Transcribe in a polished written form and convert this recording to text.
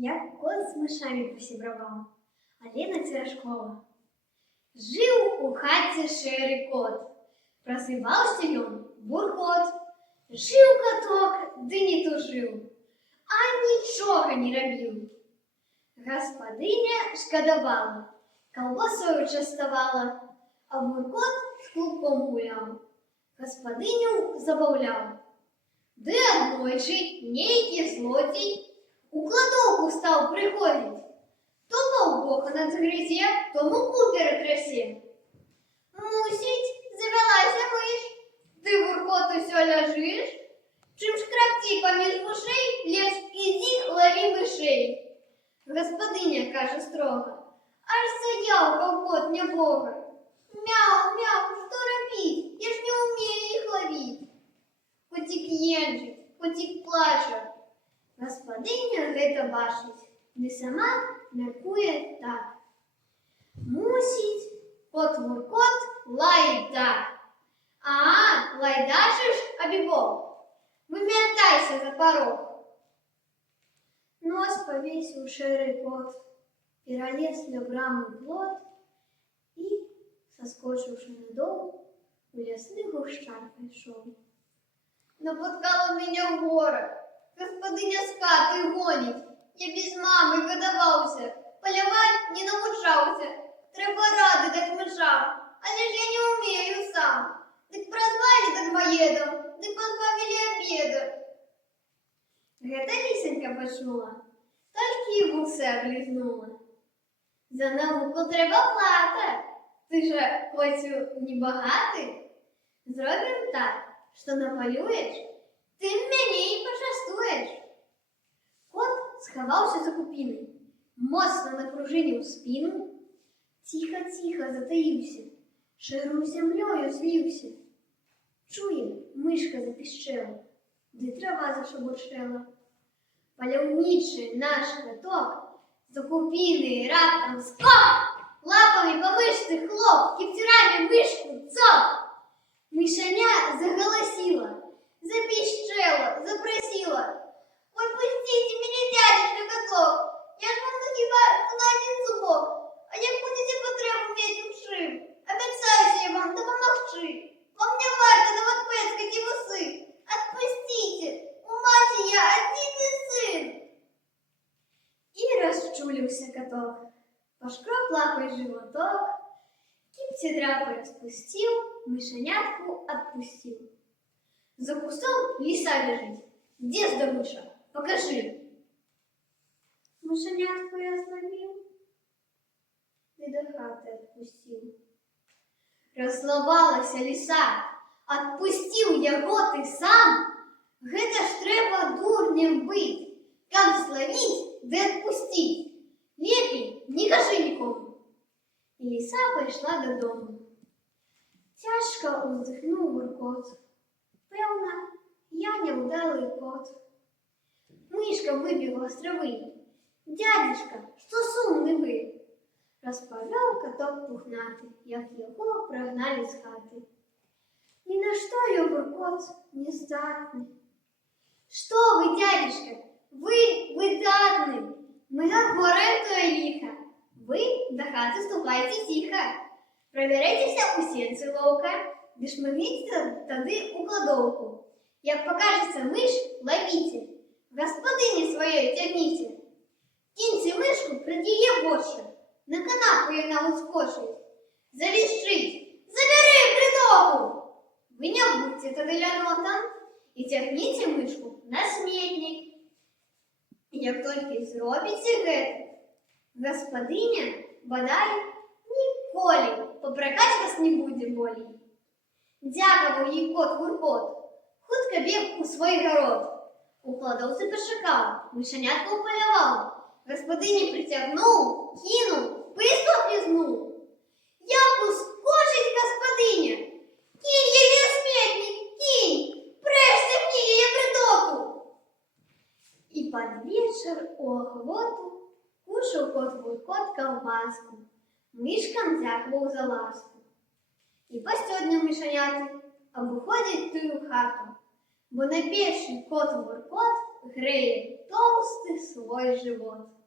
як кот з мишами посібравав, а Лена Цяжкова. Жив у хаті шерий кот, прозывался ён Буркот. Жив каток, ды не тужив, а нічога не робив. Гаспадыня шкадавала, колбасою частавала, а Буркот з клубком гуляв, гаспадыню забаўляў. Ды аднойчы нейкі злодзей у кладоўку стаў прыходзіць. То паўбока надгрызе, то муку ператрясе. Мусіць, завялася мыш. Ты, Буркот, усё ляжыш? Чым шкрабці паміж вушэй, лес ідзі, лаві мышэй. Гаспадыня кажа строга, аж заяўкаў кот нябога. Мяу, мяу, што рабіць? Я ж не ўмею іх лавіць. Коцік енчыць, коцік плача. Гаспадыня гэта бачыць, ды сама мяркуе так. Мусіць, кот Буркот лаіць так. А, лайдашыш, абібок? Вымятайся за порог. Нос повесил шерый кот, перелез на брамы плот и, соскочивши на дом, в лесных гущах пришел. Напуткала меня в город, господыня с хаты гонит. Я без мамы годовался, полевать не научался. Треба рады дать мышам, але ж я не умею сам. Дык прозвали дармоедом, дык позбавили обеда. Гэта лисенька почула, толькі і вусы облизнула. За науку треба плата, ты же, котю, не богатый. Зробим так, что напалюешь, ты мяне і пачастуеш. Кот сховался за купиной, моцно напружинил спину, тихо-тихо затаился, шэрую землёю зліўся. Чуе, мышка запішчэла, ды трава зашабурчэла. Паляўнічы наш каток за купіны раптам скок, лапами по мышцы хлоп, кіптюрами мышку цок. Мышаня заголосила, запищела, запросила: «Отпустите меня, дядюшка каток, я ж могу хіба что на один зубок, а як будете потребу мець у шым, обяцаюся я вам допомогчи. Вам не варто нават пэцкаць і вусы. Отпустите, у маці я адзіны сын». И расчулился каток, пошкроб лапой животок, кипти-драпы распустил, мышанятку отпустил. За кустом лиса лежит. Где сдобыша? Покажи. Мышанятку я словил и до хаты отпустил. Разловалася лиса, отпустил яго ты сам. Гэта ж трэба дурнем быць, каб словить да отпустить. Лепей не кажи нікому. И лиса пошла додому. Тяжко уздыхнул Буркот. Певно, я неудалый кот. Мышка выбегла с травы. «Дядюшка, что сумны вы?» Расправлял каток пухнатый, як его прогнали с хаты. Ни на что я, Буркот, не здатный. «Что вы, дядюшка, вы выдатный, мы говорим то и лихо. Вы до хаты ступайте тихо, проверяйтеся у сенцы ловко, ды шмыгните тады у кладовку. Як покажется мышь, ловите, господыне своей тягните. Киньте мышку, придие больше, на канапу яна ускочить, завишить, забери придову. Вы не будьте тады лянотом и тягните мышку на сметник. Як толькі зробіце гэта, господыня, бадай, ніколі попракаць вас не будзе болей. Дзякаваў їй кот Буркот, хутка бег у свой гарод. У кладоўцы пашукаў, мышанятку упаляваў, господыні притягнул, кинул, поясок лизнул. Як ускочить господыня? Кинь ее сметник, кинь, прежь сягни ее притоку. И под вечер у охвоту кушал кот Буркот колбаску, мышкам дякував за ласку. И по сьогодні мишаняти обиходять тую хату, бо найперший кот Буркот греє толстый свой живот.